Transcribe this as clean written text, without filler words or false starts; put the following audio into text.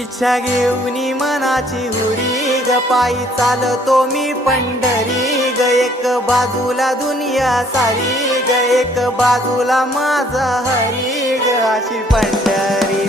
इच्छा घेऊनी मनाची हुरी ग पायी चालतो मी पंढरी ग एक बाजूला दुनिया सारी ग एक बाजूला माझा हरी ग अशी पंढरी